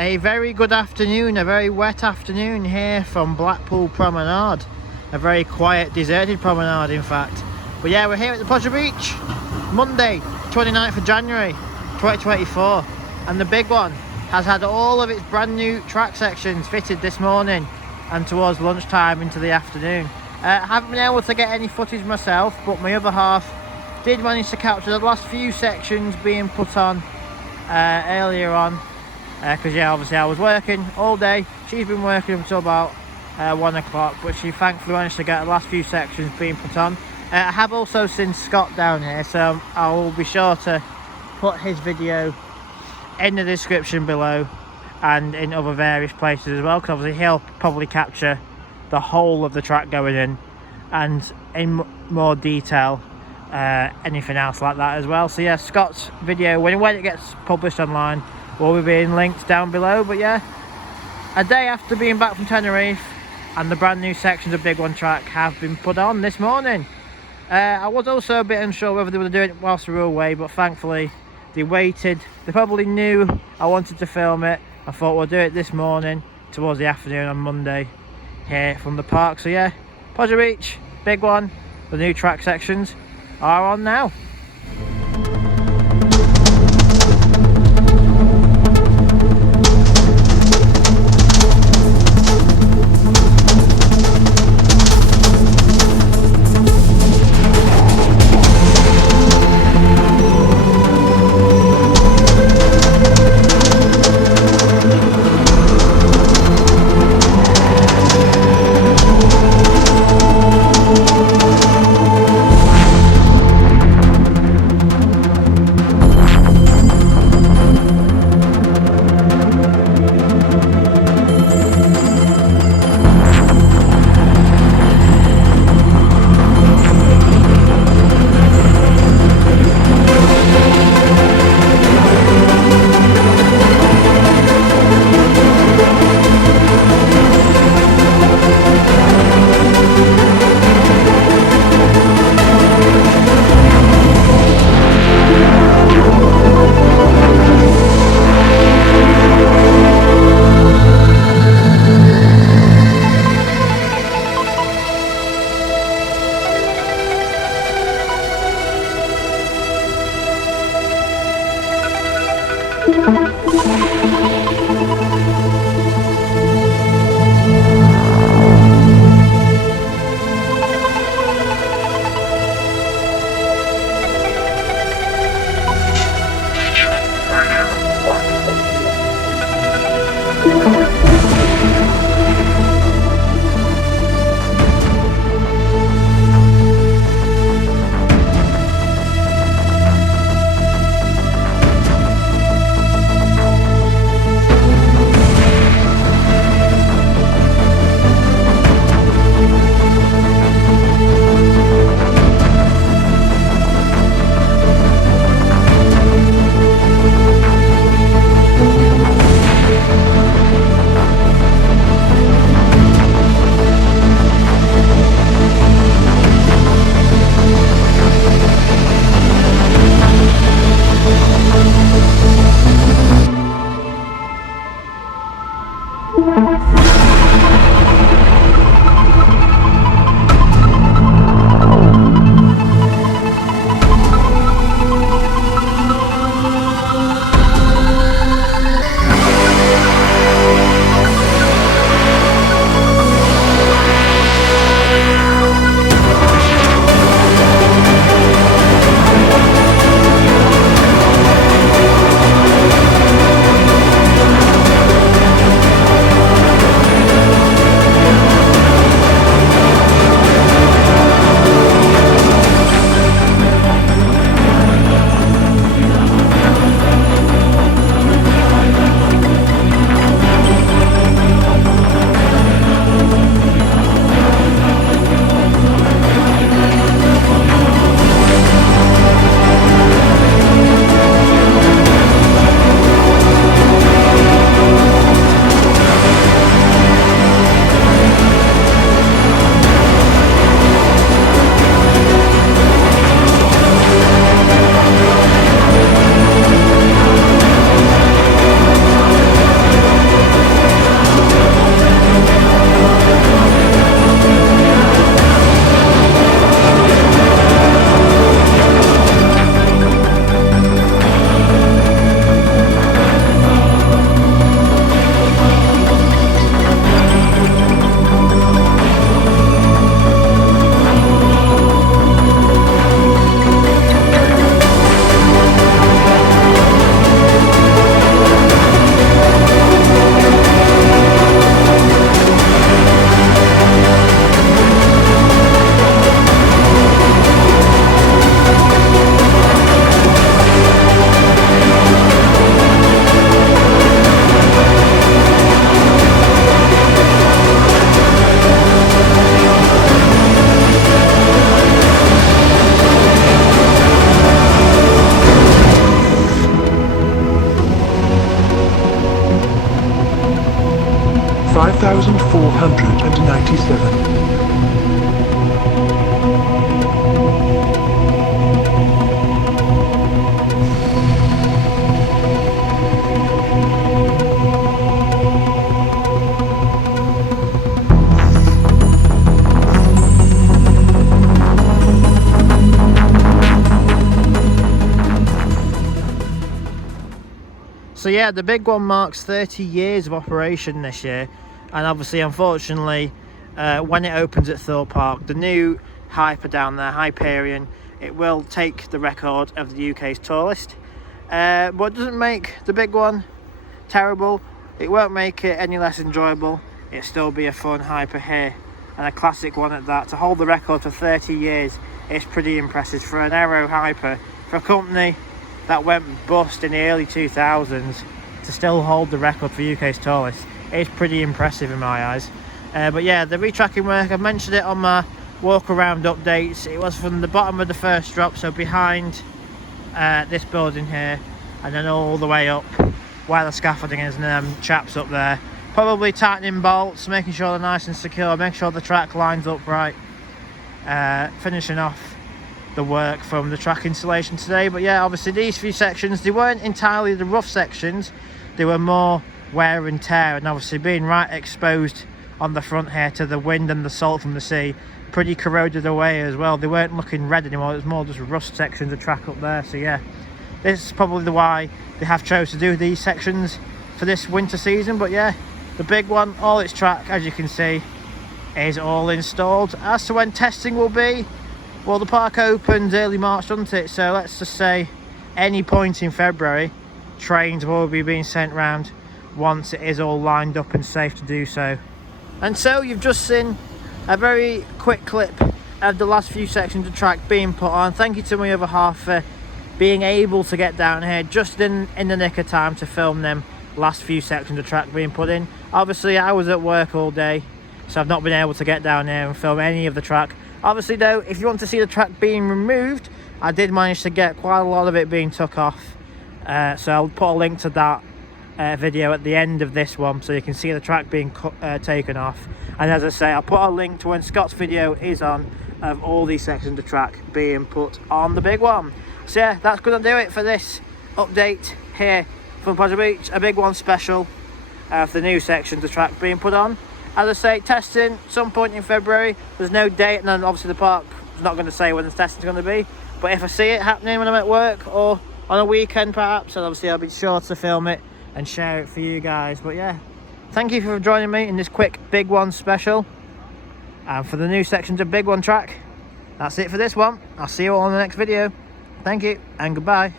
A very good afternoon, a very wet afternoon here from Blackpool Promenade. A very quiet, deserted promenade in fact. But yeah, we're here at the Pleasure Beach, Monday, 29th of January 2024. And the big one has had all of its brand new track sections fitted this morning and towards lunchtime into the afternoon. I haven't been able to get any footage myself, but my other half did manage to capture the last few sections being put on earlier on. Because yeah, obviously I was working all day. She's been working until about 1 o'clock, but she thankfully managed to get the last few sections being put on. I have also seen Scott down here, so I will be sure to put his video in the description below and in other various places as well, because obviously he'll probably capture the whole of the track going in and in more detail anything else like that as well. So yeah, Scott's video, when it gets published online, will be being linked down below. But yeah, a day after being back from Tenerife, and the brand new sections of Big One track have been put on this morning. I was also a bit unsure whether they were doing it whilst we were away, but thankfully they waited. They probably knew I wanted to film it. I thought we'll do it this morning towards the afternoon on Monday here from the park. So yeah, Pleasure Beach, Big One, the new track sections are on now. So yeah, the big one marks 30 years of operation this year, and obviously, unfortunately, when it opens at Thorpe Park, the new Hyper down there, Hyperion, it will take the record of the UK's tallest. But it doesn't make the big one terrible. It won't make it any less enjoyable. It'll still be a fun Hyper here, and a classic one at that. To hold the record for 30 years is pretty impressive for an aero Hyper, for a company that went bust in the early 2000s, to still hold the record for UK's tallest. It's pretty impressive in my eyes. But yeah, the retracking work, I've mentioned it on my walk around updates. It was from the bottom of the first drop, so behind this building here, and then all the way up where the scaffolding is, and them chaps up there. Probably tightening bolts, making sure they're nice and secure, making sure the track lines up right. Finishing off the work from the track installation today. But yeah, obviously these few sections, they weren't entirely the rough sections, they were more wear and tear, and obviously being right exposed on the front here to the wind and the salt from the sea, pretty corroded away as well. They weren't looking red anymore, it was more just rust sections of track up there. So yeah, this is probably the why they have chose to do these sections for this winter season. But yeah, the big one, all its track, as you can see, is all installed. As to when testing will be, well, the park opens early March, doesn't it? So let's just say any point in February, trains will be being sent round once it is all lined up and safe to do so. And so you've just seen a very quick clip of the last few sections of track being put on. Thank you to my other half for being able to get down here just in the nick of time to film them last few sections of track being put in. Obviously I was at work all day, so I've not been able to get down here and film any of the track. Obviously though, if you want to see the track being removed, I did manage to get quite a lot of it being took off. So I'll put a link to that video at the end of this one, so you can see the track being taken off. And as I say, I'll put a link to when Scott's video is on, of all these sections of track being put on the big one. So yeah, that's going to do it for this update here from Pleasure Beach, a big one special for the new sections of track being put on. As I say, testing some point in February. There's no date, and then obviously the park is not going to say when the testing's going to be. But if I see it happening when I'm at work or on a weekend perhaps, and obviously I'll be sure to film it and share it for you guys. But yeah, thank you for joining me in this quick big one special. And for the new sections of big one track, that's it for this one. I'll see you all in the next video. Thank you and goodbye.